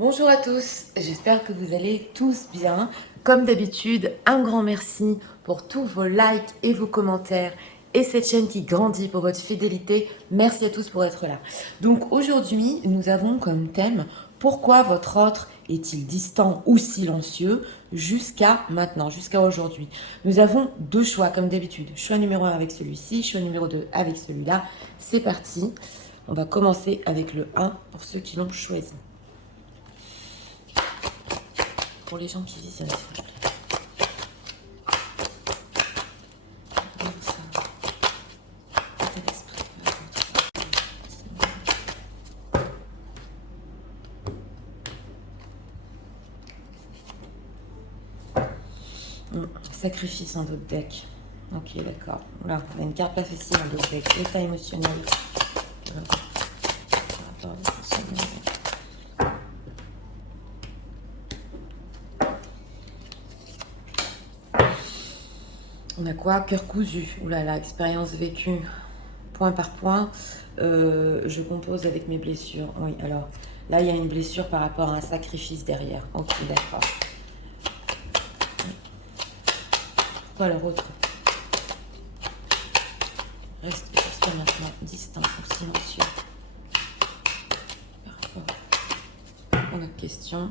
Bonjour à tous, j'espère que vous allez tous bien. Comme d'habitude, un grand merci pour tous vos likes et vos commentaires et cette chaîne qui grandit pour votre fidélité. Merci à tous pour être là. Donc aujourd'hui, nous avons comme thème pourquoi votre autre est-il distant ou silencieux jusqu'à maintenant, jusqu'à aujourd'hui. Nous avons deux choix comme d'habitude. Choix numéro 1 avec celui-ci, choix numéro 2 avec celui-là. C'est parti. On va commencer avec le 1 pour ceux qui l'ont choisi. Pour les gens qui visionnent, s'il vous plaît. Sacrifice en d'autres deck. Ok, d'accord. Là, on a une carte pas facile en d'autres deck. État émotionnel. Par rapport à on a quoi? Cœur cousu. Ouh là là, expérience vécue point par point. Je compose avec mes blessures. Oui, alors là, il y a une blessure par rapport à un sacrifice derrière. Ok, d'accord. Pourquoi leur autre reste jusqu'à maintenant distant ou silencieux par rapport à notre question?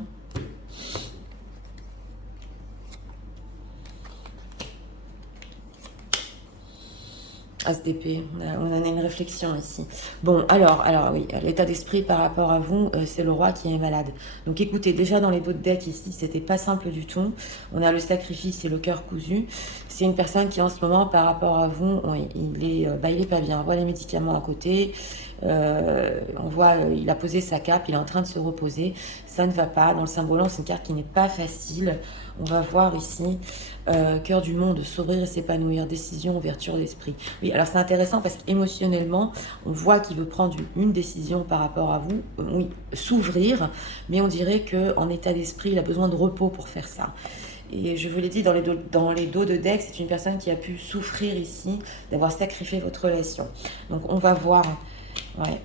SDP, on en a une réflexion ici. Bon, alors oui, l'état d'esprit par rapport à vous, c'est le roi qui est malade. Donc écoutez, déjà dans les d'autres decks ici, c'était pas simple du tout. On a le sacrifice et le cœur cousu. C'est une personne qui en ce moment, par rapport à vous, il est pas bien. On voit les médicaments à côté. On voit, il a posé sa cape, il est en train de se reposer. Ça ne va pas. Dans le symbole, c'est une carte qui n'est pas facile. On va voir ici, cœur du monde, s'ouvrir et s'épanouir, décision, ouverture d'esprit. Oui, alors c'est intéressant parce qu'émotionnellement, on voit qu'il veut prendre une décision par rapport à vous, oui, s'ouvrir, mais on dirait qu'en état d'esprit, il a besoin de repos pour faire ça. Et je vous l'ai dit, dans les dos de deck, c'est une personne qui a pu souffrir ici, d'avoir sacrifié votre relation. Donc on va voir, ouais.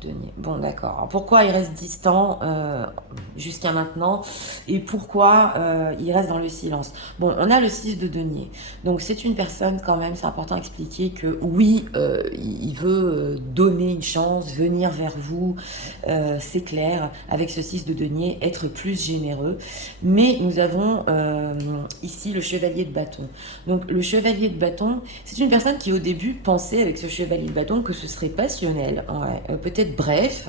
Denier. Bon, d'accord. Alors, pourquoi il reste distant jusqu'à maintenant et pourquoi il reste dans le silence? Bon, on a le 6 de denier. Donc, c'est une personne quand même, c'est important d'expliquer que oui, il veut donner une chance, venir vers vous, c'est clair, avec ce 6 de denier, être plus généreux. Mais nous avons ici le chevalier de bâton. Donc, le chevalier de bâton, c'est une personne qui au début pensait avec ce chevalier de bâton que ce serait passionnel. Ouais, peut-être bref,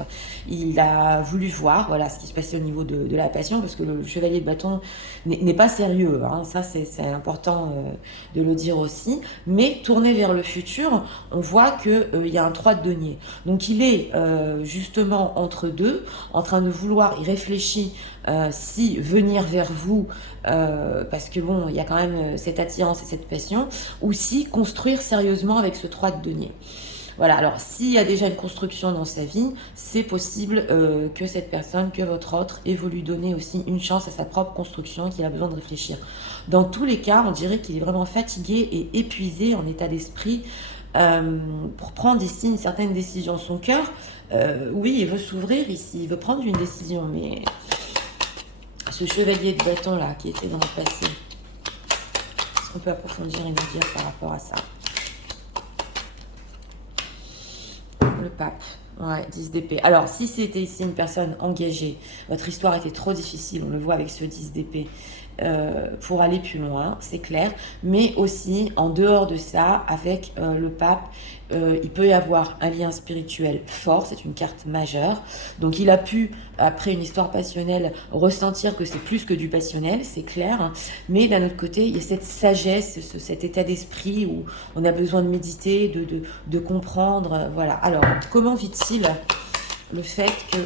il a voulu voir voilà, ce qui se passait au niveau de la passion, parce que le chevalier de bâton n'est pas sérieux, hein, ça c'est important de le dire aussi, mais tourné vers le futur, on voit qu'il y a un 3 de denier. Donc il est justement entre deux, en train de vouloir, il réfléchit si venir vers vous, parce que bon, il y a quand même cette attirance et cette passion, ou si construire sérieusement avec ce 3 de denier. Voilà, alors s'il y a déjà une construction dans sa vie, c'est possible que cette personne, que votre autre, ait voulu donner aussi une chance à sa propre construction, qu'il a besoin de réfléchir. Dans tous les cas, on dirait qu'il est vraiment fatigué et épuisé en état d'esprit pour prendre ici une certaine décision. Son cœur, oui, il veut s'ouvrir ici, il veut prendre une décision, mais ce chevalier de bâton là, qui était dans le passé, est-ce qu'on peut approfondir et nous dire par rapport à ça? Le pape, ouais, 10 d'épée. Alors, si c'était ici une personne engagée, votre histoire était trop difficile, on le voit avec ce 10 d'épée, pour aller plus loin, c'est clair. Mais aussi, en dehors de ça, avec le pape, il peut y avoir un lien spirituel fort, c'est une carte majeure. Donc il a pu, après une histoire passionnelle, ressentir que c'est plus que du passionnel, c'est clair. Mais d'un autre côté, il y a cette sagesse, cet état d'esprit où on a besoin de méditer, de comprendre. Voilà. Alors, comment vit-il le fait que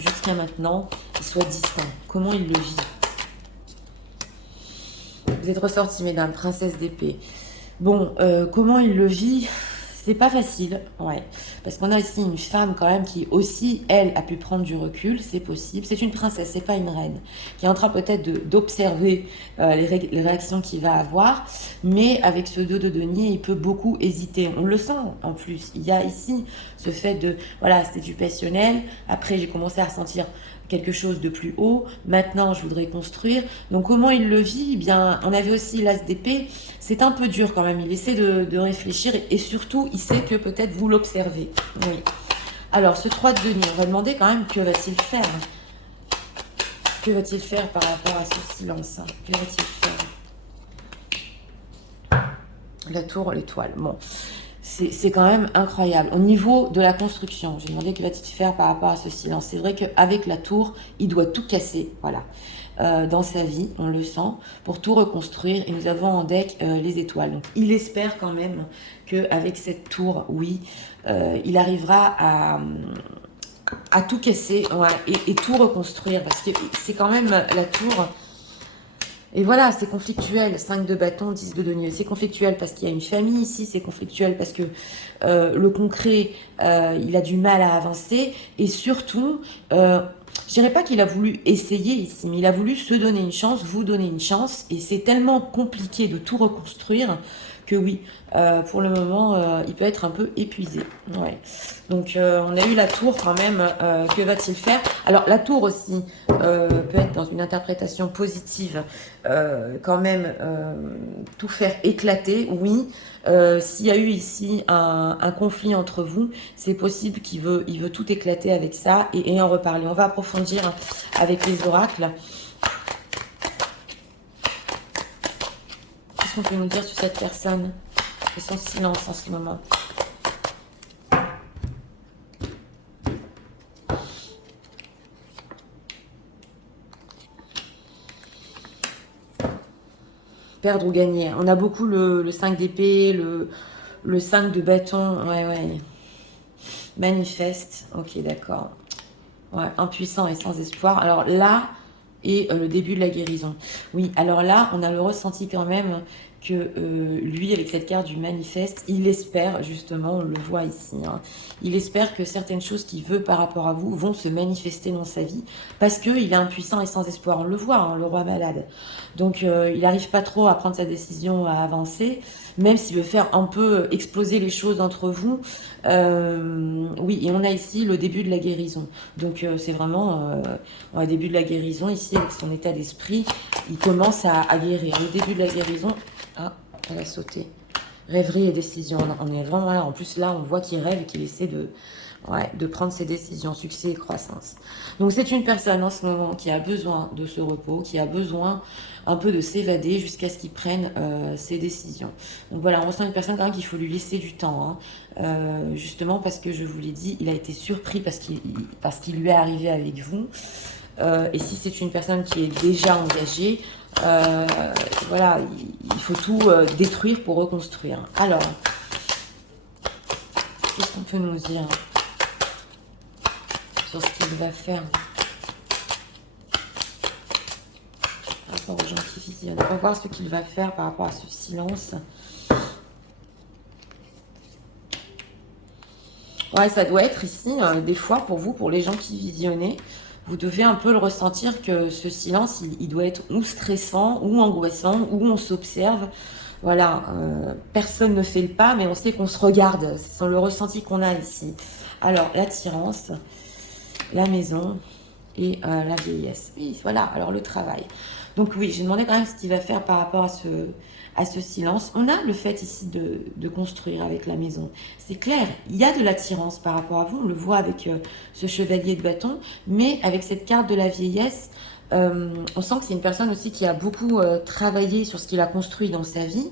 jusqu'à maintenant, il soit distant? Comment il le vit? Vous êtes ressorti, mesdames, princesse d'épée. Bon, comment il le vit? C'est pas facile, ouais. Parce qu'on a ici une femme quand même qui aussi, elle, a pu prendre du recul, c'est possible. C'est une princesse, c'est pas une reine, qui est en train peut-être d'observer les réactions qu'il va avoir. Mais avec ce 2 de denier, il peut beaucoup hésiter. On le sent en plus. Il y a ici ce fait de, voilà, c'était du passionnel. Après, j'ai commencé à ressentir quelque chose de plus haut. Maintenant, je voudrais construire. Donc, comment il le vit? Eh bien, on avait aussi l'as d'épée. C'est un peu dur quand même. Il essaie de réfléchir et surtout, il sait que peut-être vous l'observez. Oui. Alors, ce 3 de denier, on va demander quand même que va-t-il faire? Que va-t-il faire par rapport à ce silence? Que va-t-il faire? La tour, l'étoile. Bon. C'est quand même incroyable. Au niveau de la construction, j'ai demandé que va-t-il faire par rapport à ce silence. C'est vrai qu'avec la tour, il doit tout casser, voilà. Dans sa vie, on le sent, pour tout reconstruire. Et nous avons en deck les étoiles. Donc, il espère quand même qu'avec cette tour, oui, il arrivera à tout casser, ouais, et tout reconstruire. Parce que c'est quand même la tour... Et voilà, c'est conflictuel. 5 de bâton, 10 de denier. C'est conflictuel parce qu'il y a une famille ici. C'est conflictuel parce que le concret, il a du mal à avancer. Et surtout, je dirais pas qu'il a voulu essayer ici, mais il a voulu se donner une chance, vous donner une chance. Et c'est tellement compliqué de tout reconstruire que oui, pour le moment, il peut être un peu épuisé. Ouais. Donc, on a eu la tour quand même. Que va-t-il faire? Alors, la tour aussi peut être dans une interprétation positive. Quand même, tout faire éclater, oui. S'il y a eu ici un conflit entre vous, c'est possible il veut tout éclater avec ça et en reparler. On va approfondir avec les oracles. Qu'est-ce qu'on peut nous dire sur cette personne et son silence en ce moment? Perdre ou gagner. On a beaucoup le 5 d'épée, le 5 de bâton. Ouais, ouais. Manifeste. Ok, d'accord. Ouais, impuissant et sans espoir. Alors là, et le début de la guérison. Oui, alors là, on a le ressenti quand même que lui, avec cette carte du manifeste, il espère, justement, on le voit ici, hein, il espère que certaines choses qu'il veut par rapport à vous vont se manifester dans sa vie, parce qu'il est impuissant et sans espoir. On le voit, hein, le roi malade. Donc, il n'arrive pas trop à prendre sa décision, à avancer, même s'il veut faire un peu exploser les choses entre vous. Oui, et on a ici le début de la guérison. Donc, c'est vraiment au début de la guérison, ici, avec son état d'esprit, il commence à guérir. Le début de la guérison... Ah, elle a sauté. Rêverie et décision. On est vraiment là. En plus, là, on voit qu'il rêve et qu'il essaie de prendre ses décisions, succès et croissance. Donc, c'est une personne en ce moment qui a besoin de ce repos, qui a besoin un peu de s'évader jusqu'à ce qu'il prenne ses décisions. Donc, voilà, on ressent une personne quand même qu'il faut lui laisser du temps. Hein. Justement, parce que je vous l'ai dit, il a été surpris parce qu'il lui est arrivé avec vous. Et si c'est une personne qui est déjà engagée, voilà, il faut tout détruire pour reconstruire. Alors, qu'est-ce qu'on peut nous dire sur ce qu'il va faire par rapport aux gens qui visionnent? On va voir ce qu'il va faire par rapport à ce silence. Ouais, ça doit être ici, des fois, pour vous, pour les gens qui visionnez, vous devez un peu le ressentir que ce silence, il doit être ou stressant, ou angoissant, ou on s'observe. Voilà, personne ne fait le pas, mais on sait qu'on se regarde. C'est le ressenti qu'on a ici. Alors, l'attirance, la maison et la vieillesse. Oui, voilà, alors le travail. Donc oui, j'ai demandé quand même ce qu'il va faire par rapport à ce silence. On a le fait ici de construire avec la maison. C'est clair, il y a de l'attirance par rapport à vous. On le voit avec ce chevalier de bâton, mais avec cette carte de la vieillesse, on sent que c'est une personne aussi qui a beaucoup travaillé sur ce qu'il a construit dans sa vie.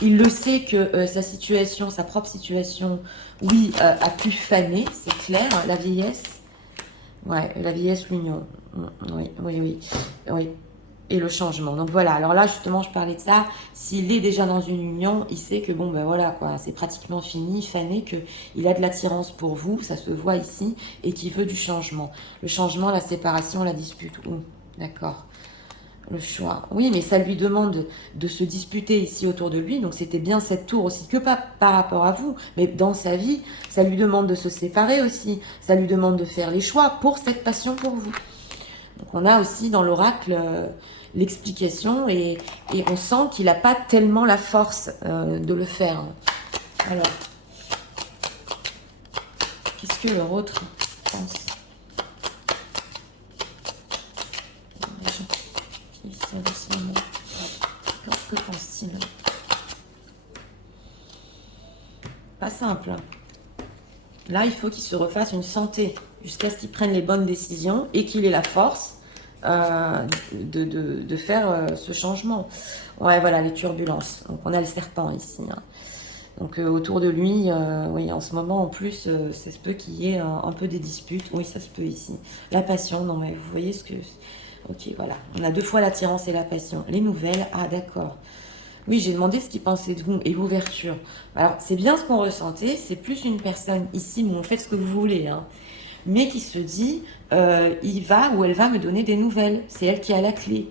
Il le sait que sa situation, sa propre situation, oui, a pu faner, c'est clair. La vieillesse, ouais, la vieillesse, l'union. Oui, oui, oui, oui. Et le changement. Donc voilà, alors là justement je parlais de ça, s'il est déjà dans une union, il sait que bon ben voilà quoi, c'est pratiquement fini, fané, qu'il a de l'attirance pour vous, ça se voit ici, et qu'il veut du changement. Le changement, la séparation, la dispute, d'accord. Le choix. Oui, mais ça lui demande de se disputer ici autour de lui. Donc c'était bien cette tour aussi, que pas par rapport à vous, mais dans sa vie, ça lui demande de se séparer aussi. Ça lui demande de faire les choix pour cette passion pour vous. Donc on a aussi dans l'oracle l'explication et on sent qu'il n'a pas tellement la force de le faire. Alors, qu'est-ce que leur autre pense? Que pense-t-il? Pas simple. Là, il faut qu'il se refasse une santé jusqu'à ce qu'il prenne les bonnes décisions et qu'il ait la force de faire ce changement. Ouais, voilà, les turbulences. Donc, on a le serpent ici. Hein. Donc, autour de lui, oui, en ce moment, en plus, ça se peut qu'il y ait un peu des disputes. Oui, ça se peut ici. La passion, non, mais vous voyez ce que... Ok, voilà. On a 2 fois l'attirance et la passion. Les nouvelles, ah, d'accord. Oui, j'ai demandé ce qu'il pensait de vous et l'ouverture. Alors, c'est bien ce qu'on ressentait. C'est plus une personne ici, où on fait ce que vous voulez, hein, mais qui se dit, il va ou elle va me donner des nouvelles. C'est elle qui a la clé.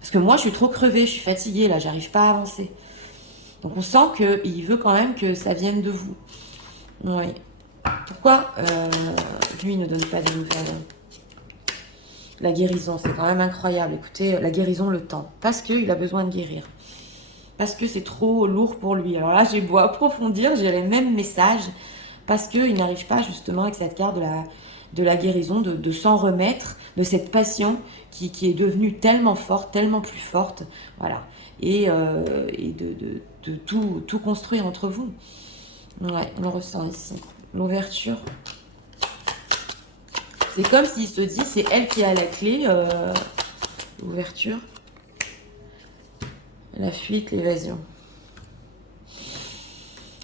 Parce que moi, je suis trop crevée, je suis fatiguée, là, j'arrive pas à avancer. Donc, on sent qu'il veut quand même que ça vienne de vous. Oui. Pourquoi lui ne donne pas de nouvelles? La guérison, c'est quand même incroyable. Écoutez, la guérison, le temps. Parce qu'il a besoin de guérir. Parce que c'est trop lourd pour lui. Alors là, j'ai beau approfondir, j'ai les mêmes messages, parce qu'il n'arrive pas justement avec cette carte de la guérison, de s'en remettre, de cette passion qui est devenue tellement forte, tellement plus forte, voilà, et de tout construire entre vous. Ouais, on le ressent ici. L'ouverture. C'est comme s'il se dit, c'est elle qui a la clé, l'ouverture. La fuite, l'évasion.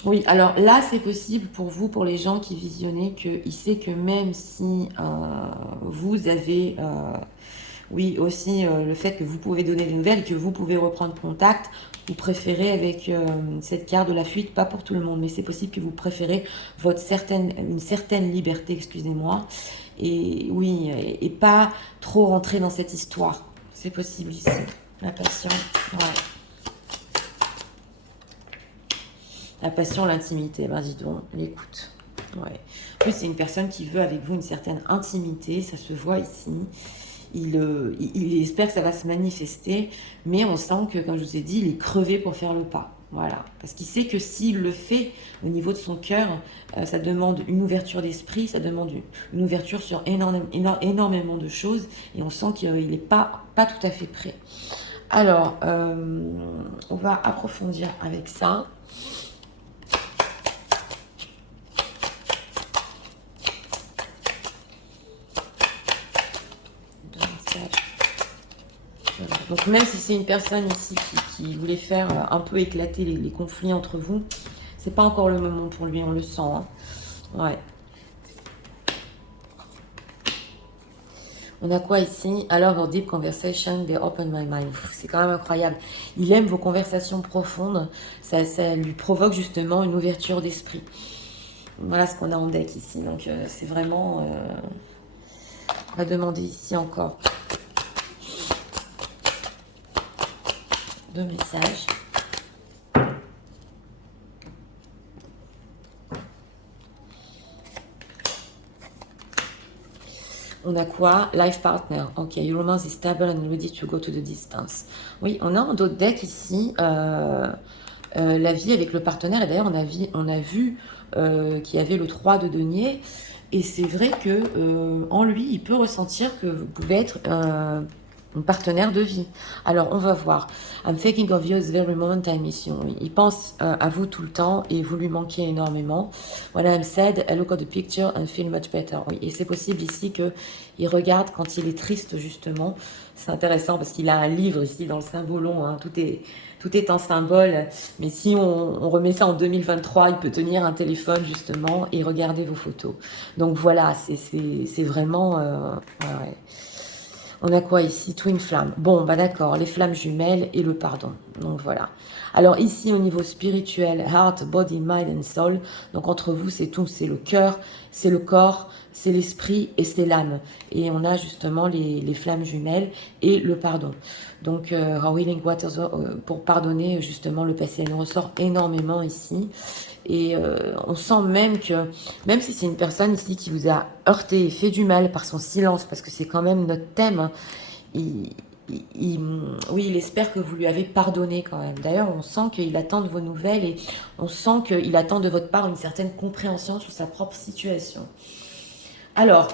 Oui, alors là, c'est possible pour vous, pour les gens qui visionnez, qu'il sait que même si vous avez, oui, aussi le fait que vous pouvez donner des nouvelles, que vous pouvez reprendre contact, vous préférez avec cette carte de la fuite, pas pour tout le monde, mais c'est possible que vous préférez une certaine liberté, excusez-moi, et oui, et pas trop rentrer dans cette histoire. C'est possible ici. La passion, ouais. La passion, l'intimité, ben dis donc, l'écoute. Ouais. En plus, c'est une personne qui veut avec vous une certaine intimité, ça se voit ici. Il espère que ça va se manifester, mais on sent que, comme je vous ai dit, il est crevé pour faire le pas. Voilà. Parce qu'il sait que s'il le fait au niveau de son cœur, ça demande une ouverture d'esprit, ça demande une ouverture sur énormément de choses, et on sent qu'il n'est pas tout à fait prêt. Alors, on va approfondir avec ça. Donc même si c'est une personne ici qui voulait faire un peu éclater les conflits entre vous, c'est pas encore le moment pour lui, on le sent. Hein. Ouais. On a quoi ici? Alors, our deep conversation, they open my mind. C'est quand même incroyable. Il aime vos conversations profondes. Ça lui provoque justement une ouverture d'esprit. Voilà ce qu'on a en deck ici. Donc, c'est vraiment... on va demander ici encore 2 messages. On a quoi? Life partner. Ok, your romance is stable and ready to go to the distance. Oui, on a en d'autres decks ici la vie avec le partenaire. Et d'ailleurs, on a vu qu'il y avait le 3 de denier. Et c'est vrai que en lui, il peut ressentir que vous pouvez être un partenaire de vie. Alors, on va voir. I'm thinking of you this very moment I miss you. Il pense à vous tout le temps et vous lui manquez énormément. When I'm sad, I look at the picture and feel much better. Oui, et c'est possible ici qu'il regarde quand il est triste, justement. C'est intéressant parce qu'il a un livre ici dans le symbolon. Hein. Tout est en symbole. Mais si on remet ça en 2023, il peut tenir un téléphone, justement, et regarder vos photos. Donc voilà, c'est vraiment... ouais. On a quoi ici? Twin Flame. Bon, bah d'accord, les flammes jumelles et le pardon. Donc voilà. Alors ici, au niveau spirituel, heart, body, mind and soul. Donc entre vous, c'est tout. C'est le cœur, c'est le corps, c'est l'esprit et c'est l'âme. Et on a justement les flammes jumelles et le pardon. Donc, Healing Waters, pour pardonner justement le passé. Elle nous ressort énormément ici. Et on sent même que, même si c'est une personne ici qui vous a heurté et fait du mal par son silence, parce que c'est quand même notre thème, hein, il, oui, il espère que vous lui avez pardonné quand même. D'ailleurs, on sent qu'il attend de vos nouvelles et on sent qu'il attend de votre part une certaine compréhension sur sa propre situation. Alors,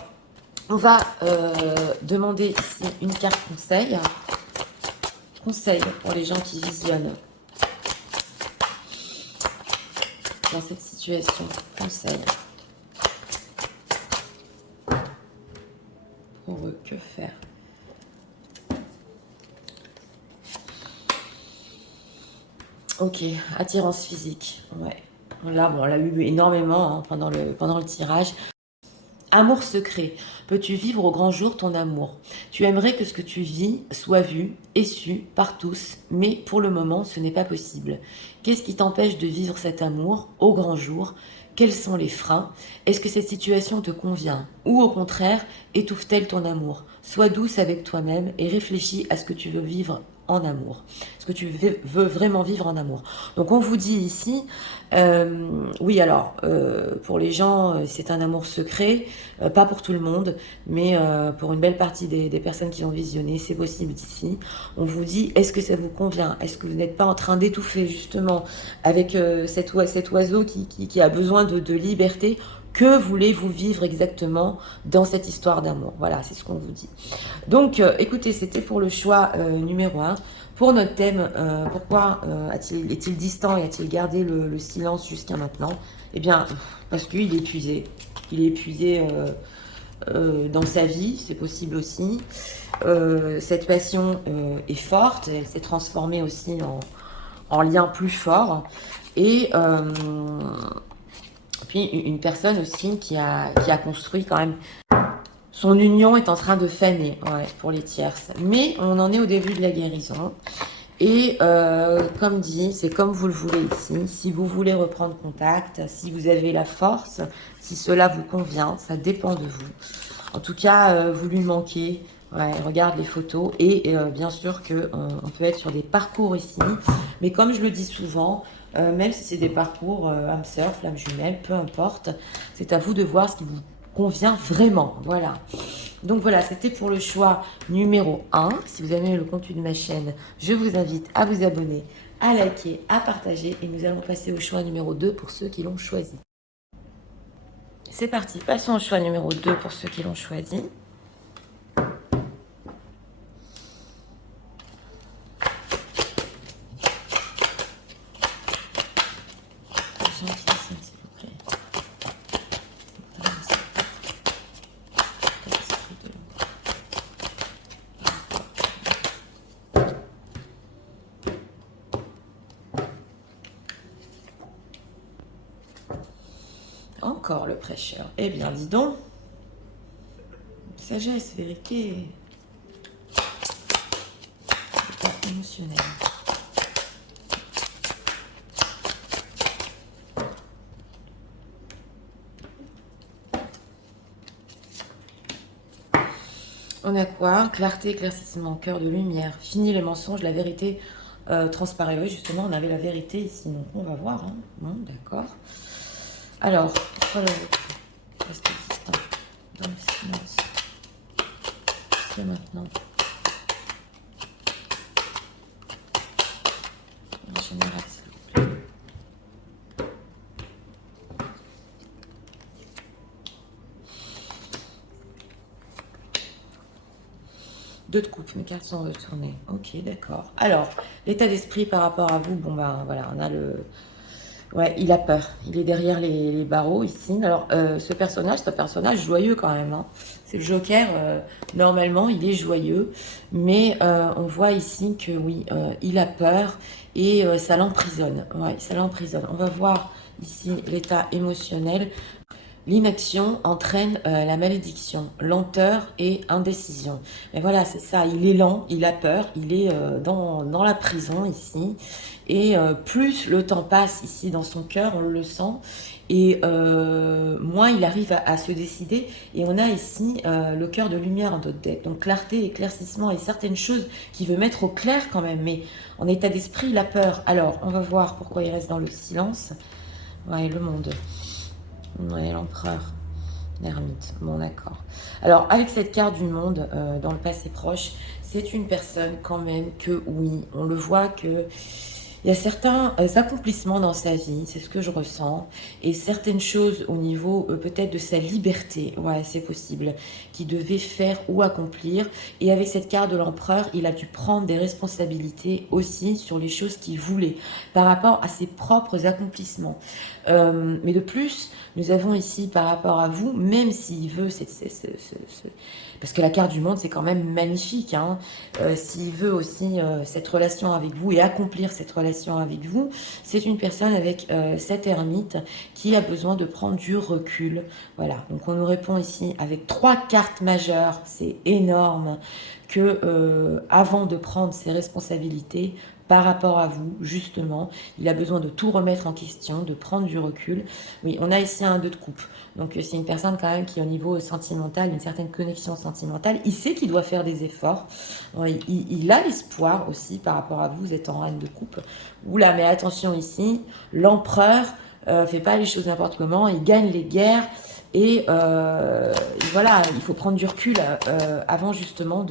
on va demander ici une carte conseil. Conseil pour les gens qui visionnent. Dans cette situation, conseil. Pour eux, que faire? Ok, attirance physique. Ouais. Là, bon, on l'a eu énormément hein, pendant le tirage. Amour secret. Peux-tu vivre au grand jour ton amour? Tu aimerais que ce que tu vis soit vu et su par tous, mais pour le moment, ce n'est pas possible. Qu'est-ce qui t'empêche de vivre cet amour au grand jour? Quels sont les freins? Est-ce que cette situation te convient? Ou au contraire, étouffe-t-elle ton amour? Sois douce avec toi-même et réfléchis à ce que tu veux vivre en amour. Ce que tu veux vraiment vivre en amour. Donc on vous dit ici, oui alors, pour les gens, c'est un amour secret, pas pour tout le monde, mais pour une belle partie des personnes qui ont visionné, c'est possible ici. On vous dit, est-ce que ça vous convient? Est-ce que vous n'êtes pas en train d'étouffer justement avec cet oiseau qui a besoin de liberté? Que voulez-vous vivre exactement dans cette histoire d'amour? Voilà, c'est ce qu'on vous dit. Donc, écoutez, c'était pour le choix numéro 1. Pour notre thème, pourquoi est-il distant et a-t-il gardé le silence jusqu'à maintenant? Eh bien, parce qu'il est épuisé. Il est épuisé dans sa vie, c'est possible aussi. Cette passion est forte, elle s'est transformée aussi en lien plus fort. Et puis une personne aussi qui a construit quand même. Son union est en train de faner ouais, pour les tierces. Mais on en est au début de la guérison. Et comme dit, c'est comme vous le voulez ici. Si vous voulez reprendre contact, si vous avez la force, si cela vous convient, ça dépend de vous. En tout cas, vous lui manquez. Ouais, regarde les photos. Et bien sûr qu'on peut être sur des parcours ici. Mais comme je le dis souvent, même si c'est des parcours âme sœur, flamme jumelle, peu importe, c'est à vous de voir ce qui vous convient vraiment. Voilà. Donc voilà, c'était pour le choix numéro 1. Si vous aimez le contenu de ma chaîne, je vous invite à vous abonner, à liker, à partager. Et nous allons passer au choix numéro 2 pour ceux qui l'ont choisi. C'est parti, passons au choix numéro 2 pour ceux qui l'ont choisi. Encore le prêcheur. Eh bien, dis donc. Sagesse, vérité. État émotionnel. On a quoi? Clarté, éclaircissement, cœur de lumière. Fini les mensonges, la vérité transparaît. Oui, justement, on avait la vérité ici, donc on va voir. Hein. Bon, d'accord. Alors, pourquoi le reste distant dans le silence? C'est maintenant. En général, s'il vous plaît. Deux de coupe, mes cartes sont retournées. Ok, d'accord. Alors, l'état d'esprit par rapport à vous, bon ben voilà, on a le... Ouais, il a peur. Il est derrière les barreaux ici. Alors, ce personnage, c'est un personnage joyeux quand même. Hein. C'est le Joker. Normalement, il est joyeux. Mais on voit ici que oui, il a peur et ça l'emprisonne. Ouais, ça l'emprisonne. On va voir ici l'état émotionnel. L'inaction entraîne la malédiction, lenteur et indécision. Mais voilà, c'est ça, il est lent, il a peur, il est dans la prison ici. Et plus le temps passe ici dans son cœur, on le sent, et moins il arrive à se décider. Et on a ici le cœur de lumière en d'autres dettes. Donc clarté, éclaircissement et certaines choses qu'il veut mettre au clair quand même. Mais en état d'esprit, il a peur. Alors, on va voir pourquoi il reste dans le silence. Ouais, le monde. Ouais, l'empereur. L'ermite, bon d'accord. Alors avec cette carte du monde dans le passé proche, c'est une personne quand même que oui, on le voit que il y a certains accomplissements dans sa vie, c'est ce que je ressens, et certaines choses au niveau peut-être de sa liberté, ouais c'est possible, qu'il devait faire ou accomplir. Et avec cette carte de l'empereur, il a dû prendre des responsabilités aussi sur les choses qu'il voulait par rapport à ses propres accomplissements. Mais de plus, nous avons ici par rapport à vous, même s'il veut, parce que la carte du monde c'est quand même magnifique, hein, s'il veut aussi cette relation avec vous et accomplir cette relation avec vous, c'est une personne avec cette ermite qui a besoin de prendre du recul. Voilà, donc on nous répond ici avec 3 cartes majeures, c'est énorme, que avant de prendre ses responsabilités, par rapport à vous, justement, il a besoin de tout remettre en question, de prendre du recul. Oui, on a ici un 2 de coupe. Donc c'est une personne quand même qui au niveau sentimental, une certaine connexion sentimentale, il sait qu'il doit faire des efforts. Oui, il a l'espoir aussi par rapport à vous, vous êtes en reine de coupe. Oula, mais attention ici, l'empereur fait pas les choses n'importe comment, il gagne les guerres. Et voilà, il faut prendre du recul avant justement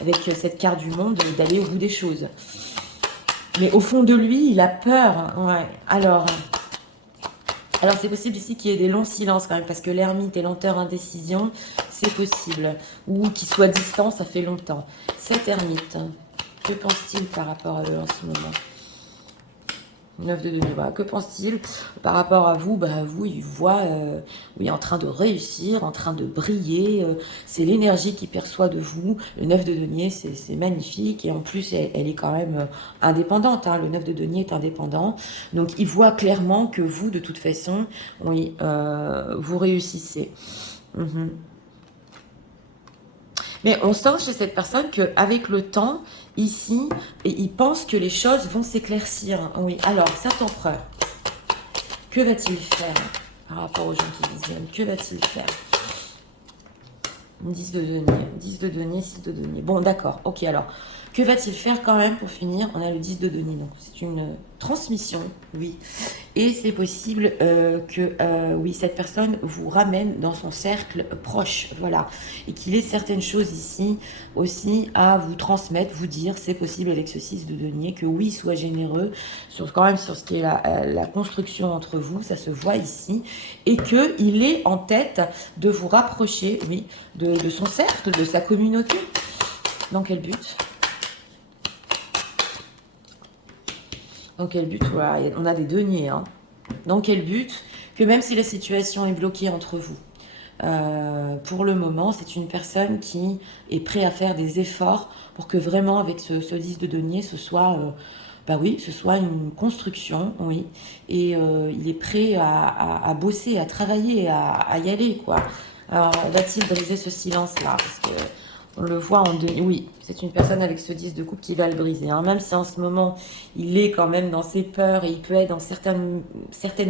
avec cette carte du monde, d'aller au bout des choses. Mais au fond de lui, il a peur. Ouais. Alors c'est possible ici qu'il y ait des longs silences quand même, parce que l'ermite et lenteur, indécision, c'est possible. Ou qu'il soit distant, ça fait longtemps. Cet ermite, que pense-t-il par rapport à eux en ce moment? 9 de denier, voilà. Que pense-t-il par rapport à vous? Bah, vous, il voit, oui, en train de réussir, en train de briller. C'est l'énergie qu'il perçoit de vous. Le 9 de denier, c'est magnifique. Et en plus, elle est quand même indépendante. Hein. Le 9 de denier est indépendant. Donc, il voit clairement que vous, de toute façon, oui, vous réussissez. Mhm. Mais on sent chez cette personne qu'avec le temps, ici, il pense que les choses vont s'éclaircir. Oui, alors, cet empereur, que va-t-il faire par rapport aux gens qui visionnent? Que va-t-il faire? 10 de denier, 10 de denier, 6 de denier. Bon, d'accord, ok, alors, que va-t-il faire quand même pour finir? On a le 10 de denier, donc c'est une transmission, oui. Et c'est possible que oui, cette personne vous ramène dans son cercle proche, voilà. Et qu'il ait certaines choses ici aussi à vous transmettre, vous dire, c'est possible avec ce 6 de denier, que oui, soit généreux, quand même sur ce qui est la construction entre vous, ça se voit ici, et qu'il est en tête de vous rapprocher, oui, de son cercle, de sa communauté. Dans quel but? Dans quel but? Voilà, on a des deniers. Hein. Dans quel but? Que même si la situation est bloquée entre vous, pour le moment, c'est une personne qui est prête à faire des efforts pour que vraiment, avec ce 10 de denier, ce soit, bah oui, ce soit une construction, oui. Et il est prêt à bosser, à travailler, à y aller, quoi. Alors, va-t-il briser ce silence-là? Parce que on le voit en demi. Oui, c'est une personne avec ce 10 de coupe qui va le briser. Hein. Même si en ce moment, il est quand même dans ses peurs et il peut être dans certaines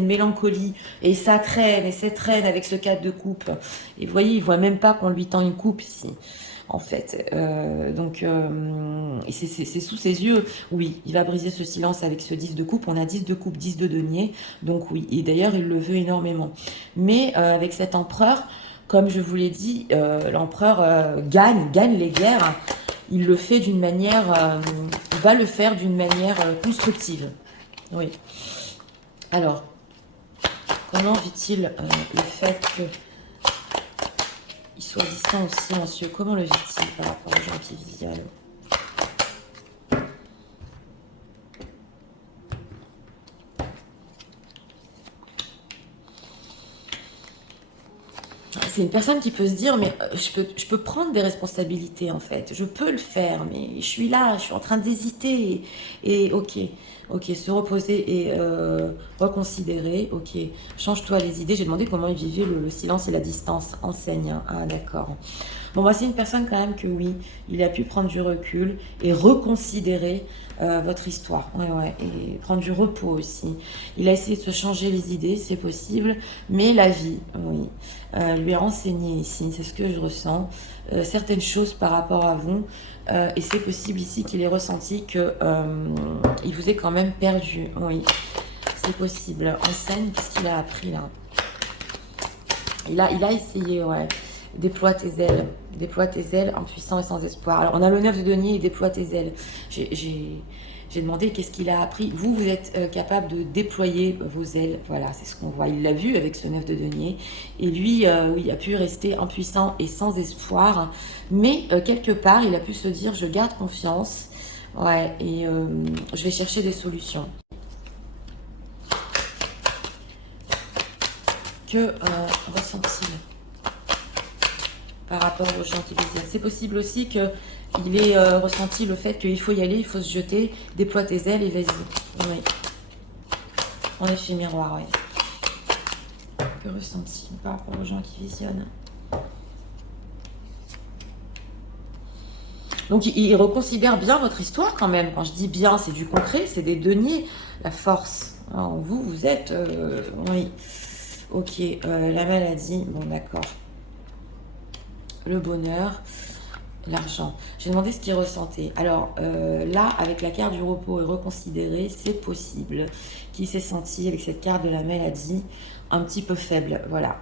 mélancolies. Et ça traîne et ça traîne avec ce 4 de coupe. Et vous voyez, il ne voit même pas qu'on lui tend une coupe ici. En fait, et c'est sous ses yeux. Oui, il va briser ce silence avec ce 10 de coupe. On a 10 de coupe, 10 de denier. Donc oui, et d'ailleurs, il le veut énormément. Mais avec cet empereur, comme je vous l'ai dit, l'empereur gagne les guerres. Il le fait d'une manière, il va le faire d'une manière constructive. Oui. Alors, comment vit-il le fait qu'il soit distant ou silencieux? Comment le vit-il par rapport aux gens qui visionnent? C'est une personne qui peut se dire, mais je peux prendre des responsabilités en fait, je peux le faire, mais je suis là, je suis en train d'hésiter. Et ok, se reposer et reconsidérer, ok, change-toi les idées. J'ai demandé comment il vivait le silence et la distance, enseigne, hein. Ah d'accord. Bon, moi, c'est une personne quand même que oui, il a pu prendre du recul et reconsidérer votre histoire. Ouais, ouais, et prendre du repos aussi. Il a essayé de se changer les idées, c'est possible, mais la vie, oui, lui a enseigné ici, c'est ce que je ressens, certaines choses par rapport à vous. Et c'est possible ici qu'il ait ressenti que il vous est quand même perdu. Oui, c'est possible. Enseigne, qu'est-ce qu'il a appris là? Il a essayé, ouais. Déploie tes ailes, impuissant et sans espoir. Alors, on a le 9 de denier et déploie tes ailes. J'ai demandé qu'est-ce qu'il a appris. Vous, vous êtes capable de déployer vos ailes. Voilà, c'est ce qu'on voit. Il l'a vu avec ce 9 de denier. Et lui, oui, a pu rester impuissant et sans espoir. Mais quelque part, il a pu se dire, je garde confiance. Ouais, et je vais chercher des solutions. Que ressent-il par rapport aux gens qui désirent? C'est possible aussi qu'il ait ressenti le fait qu'il faut y aller, il faut se jeter, déploie tes ailes et vas-y. Oui. En effet, miroir, oui. Que ressent-il par rapport aux gens qui visionnent? Donc, il reconsidère bien votre histoire quand même. Quand je dis bien, c'est du concret, c'est des deniers, la force. Alors, vous, vous êtes... oui. Ok, la maladie, bon d'accord. Le bonheur, l'argent. J'ai demandé ce qu'il ressentait. Alors là, avec la carte du repos et reconsidéré, c'est possible qu'il s'est senti, avec cette carte de la maladie, un petit peu faible. Voilà.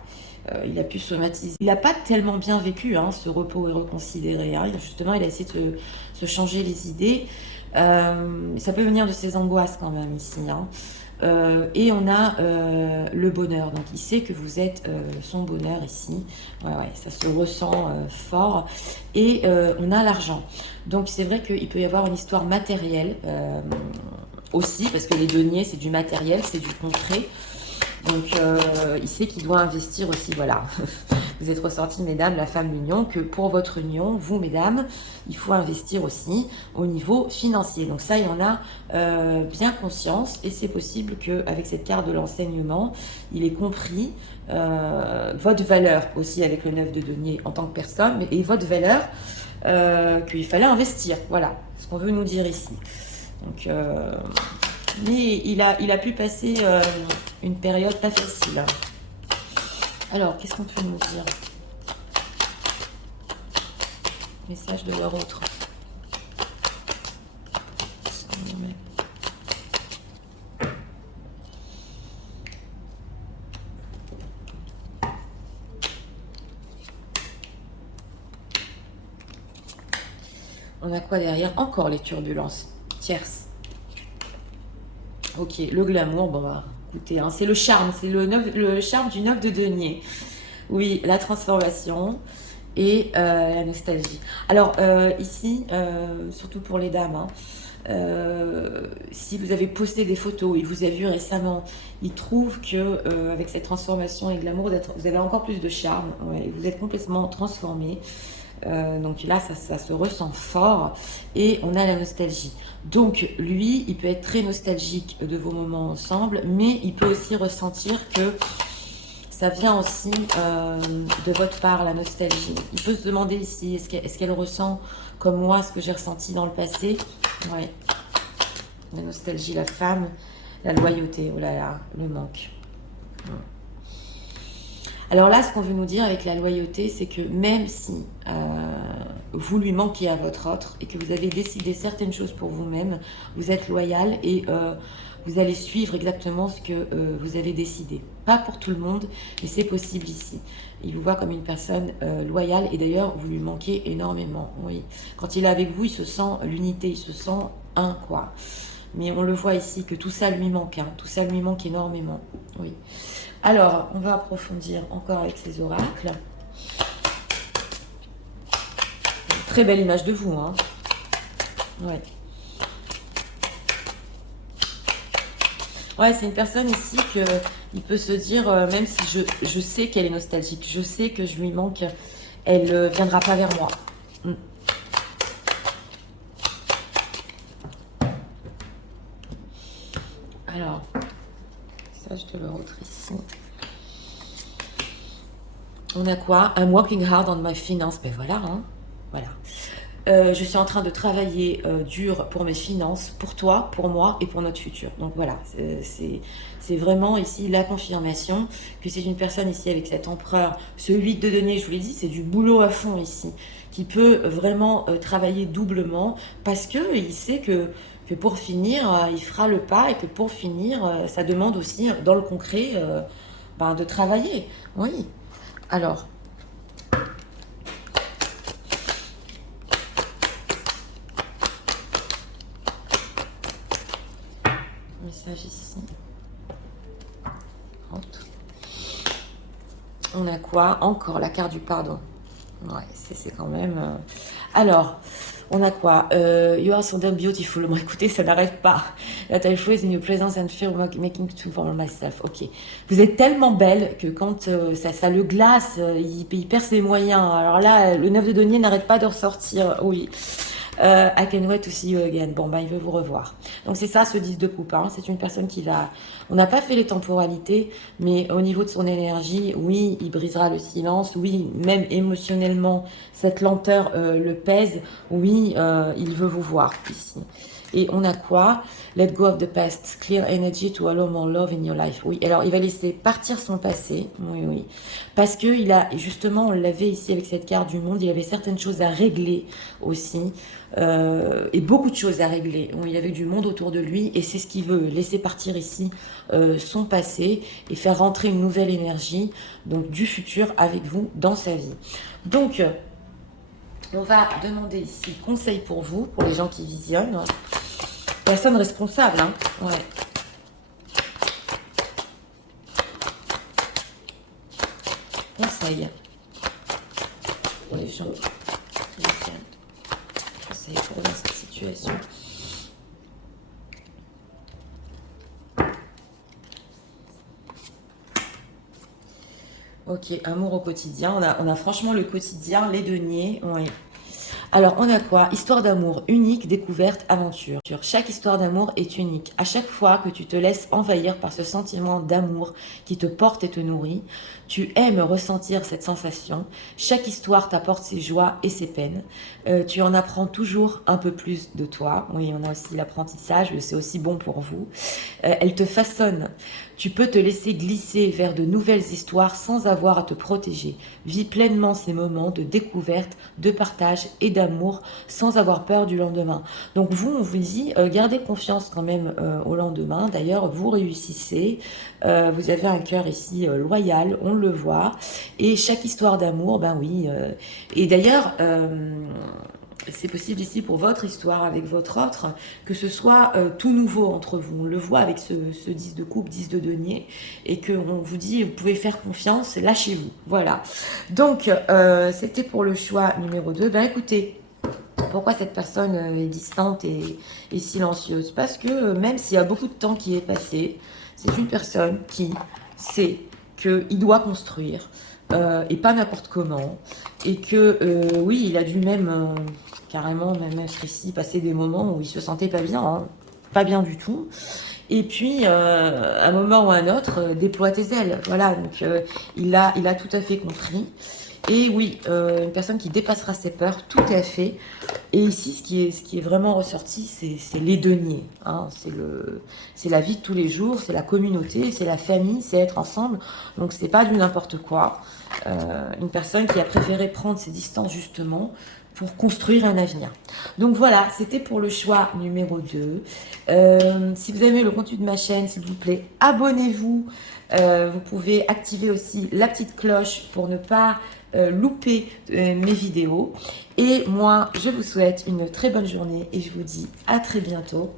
Il a pu somatiser. Il n'a pas tellement bien vécu, hein, ce repos et reconsidéré. Hein. Justement, il a essayé de se changer les idées. Ça peut venir de ses angoisses quand même ici. Hein. Et on a le bonheur. Donc il sait que vous êtes son bonheur ici. Ouais, ouais, ça se ressent fort. Et on a l'argent. Donc c'est vrai qu'il peut y avoir une histoire matérielle aussi, parce que les deniers, c'est du matériel, c'est du concret. Donc il sait qu'il doit investir aussi, voilà. Vous êtes ressorti, mesdames, la femme l'union, que pour votre union, vous, mesdames, il faut investir aussi au niveau financier. Donc ça, il en a bien conscience et c'est possible qu'avec cette carte de l'enseignement, il ait compris votre valeur aussi avec le 9 de denier en tant que personne et votre valeur qu'il fallait investir. Voilà ce qu'on veut nous dire ici. Donc, mais il a pu passer une période pas facile. Alors, qu'est-ce qu'on peut nous dire? Message de leur autre. On a quoi derrière? Encore les turbulences. Tierce. Ok, le glamour, bon bah, écoutez, hein, c'est le charme, c'est le charme du 9 de denier. Oui, la transformation et la nostalgie. Alors ici, surtout pour les dames, hein, si vous avez posté des photos, il vous a vu récemment, il trouve que avec cette transformation et glamour, vous avez encore plus de charme, ouais, vous êtes complètement transformé. Donc là, ça se ressent fort et on a la nostalgie. Donc lui, il peut être très nostalgique de vos moments ensemble, mais il peut aussi ressentir que ça vient aussi de votre part, la nostalgie. Il peut se demander ici, est-ce qu'elle ressent comme moi ce que j'ai ressenti dans le passé? Ouais. La nostalgie, la femme, la loyauté, oh là là, le manque. Ouais. Alors là, ce qu'on veut nous dire avec la loyauté, c'est que même si vous lui manquez à votre autre et que vous avez décidé certaines choses pour vous-même, vous êtes loyal et vous allez suivre exactement ce que vous avez décidé. Pas pour tout le monde, mais c'est possible ici. Il vous voit comme une personne loyale et d'ailleurs, vous lui manquez énormément. Oui. Quand il est avec vous, il se sent l'unité, il se sent un, quoi. Mais on le voit ici que tout ça lui manque, hein. Tout ça lui manque énormément. Oui. Alors, on va approfondir encore avec ces oracles. Très belle image de vous, hein. Ouais. Ouais, c'est une personne ici que il peut se dire, même si je sais qu'elle est nostalgique, je sais que je lui manque, elle viendra pas vers moi. Mm. Alors, ça, je te le montre ici. On a quoi? I'm working hard on my finance. Ben voilà, hein. Voilà. Je suis en train de travailler dur pour mes finances, pour toi, pour moi et pour notre futur. Donc voilà, c'est vraiment ici la confirmation que c'est une personne ici avec cet empereur, ce 8 de denier, je vous l'ai dit, c'est du boulot à fond ici, qui peut vraiment travailler doublement parce que il sait que pour finir, il fera le pas et que pour finir, ça demande aussi dans le concret ben, de travailler. Oui. Alors, message ici. On a quoi? Encore la carte du pardon. Ouais, c'est quand même... Alors, on a quoi? You are so damn beautiful. Bon, écoutez, ça n'arrête pas. That I freeze in your presence and fear making to for myself. Ok. Vous êtes tellement belle que quand ça le glace, il perd ses moyens. Alors là, le 9 de denier n'arrête pas de ressortir. Oui. I can wait to see you again. Bon, bah, il veut vous revoir. Donc, c'est ça, ce 10 de coupe. Hein. C'est une personne qui va... On n'a pas fait les temporalités, mais au niveau de son énergie, oui, il brisera le silence. Oui, même émotionnellement, cette lenteur le pèse. Oui, il veut vous voir ici. Et on a quoi? Let go of the past. Clear energy to allow more love in your life. Oui, alors il va laisser partir son passé. Oui, oui. Parce que il a, justement, on l'avait ici avec cette carte du monde, il avait certaines choses à régler aussi. Et beaucoup de choses à régler. Il avait du monde autour de lui et c'est ce qu'il veut, laisser partir ici son passé et faire rentrer une nouvelle énergie, donc du futur avec vous dans sa vie. Donc, on va demander ici conseil pour vous, pour les gens qui visionnent. Personne responsable, hein. Ouais. Conseil pour les gens qui visionnent. Conseil pour dans cette situation. Ok, amour au quotidien. On a franchement le quotidien, les deniers. Oui. Alors, on a quoi? Histoire d'amour, unique, découverte, aventure. Chaque histoire d'amour est unique. À chaque fois que tu te laisses envahir par ce sentiment d'amour qui te porte et te nourrit, tu aimes ressentir cette sensation. Chaque histoire t'apporte ses joies et ses peines. Tu en apprends toujours un peu plus de toi. Oui, on a aussi l'apprentissage, c'est aussi bon pour vous. Elle te façonne. Tu peux te laisser glisser vers de nouvelles histoires sans avoir à te protéger. Vis pleinement ces moments de découverte, de partage et d'amour sans avoir peur du lendemain. Donc vous, on vous dit, gardez confiance quand même au lendemain. D'ailleurs, vous réussissez. Vous avez un cœur ici loyal, on le voit. Et chaque histoire d'amour, ben oui. Et d'ailleurs... c'est possible ici pour votre histoire avec votre autre, que ce soit tout nouveau entre vous. On le voit avec ce 10 de coupe, 10 de denier, et qu'on vous dit, vous pouvez faire confiance, lâchez-vous. Voilà. Donc, c'était pour le choix numéro 2. Ben écoutez, pourquoi cette personne est distante et silencieuse? Parce que même s'il y a beaucoup de temps qui est passé, c'est une personne qui sait qu'il doit construire, et pas n'importe comment, et que oui, il a dû même carrément même être ici, passer des moments où il se sentait pas bien, hein, pas bien du tout. Et puis, à un moment ou à un autre, déploie tes ailes. Voilà, donc il a tout à fait compris. Et oui, une personne qui dépassera ses peurs, tout à fait. Et ici, ce qui est vraiment ressorti, c'est les deniers. Hein, c'est la vie de tous les jours, c'est la communauté, c'est la famille, c'est être ensemble. Donc, c'est pas du n'importe quoi. Une personne qui a préféré prendre ses distances, justement, pour construire un avenir. Donc voilà, c'était pour le choix numéro 2. Si vous aimez le contenu de ma chaîne, s'il vous plaît, abonnez-vous. Vous pouvez activer aussi la petite cloche pour ne pas louper mes vidéos. Et moi, je vous souhaite une très bonne journée et je vous dis à très bientôt.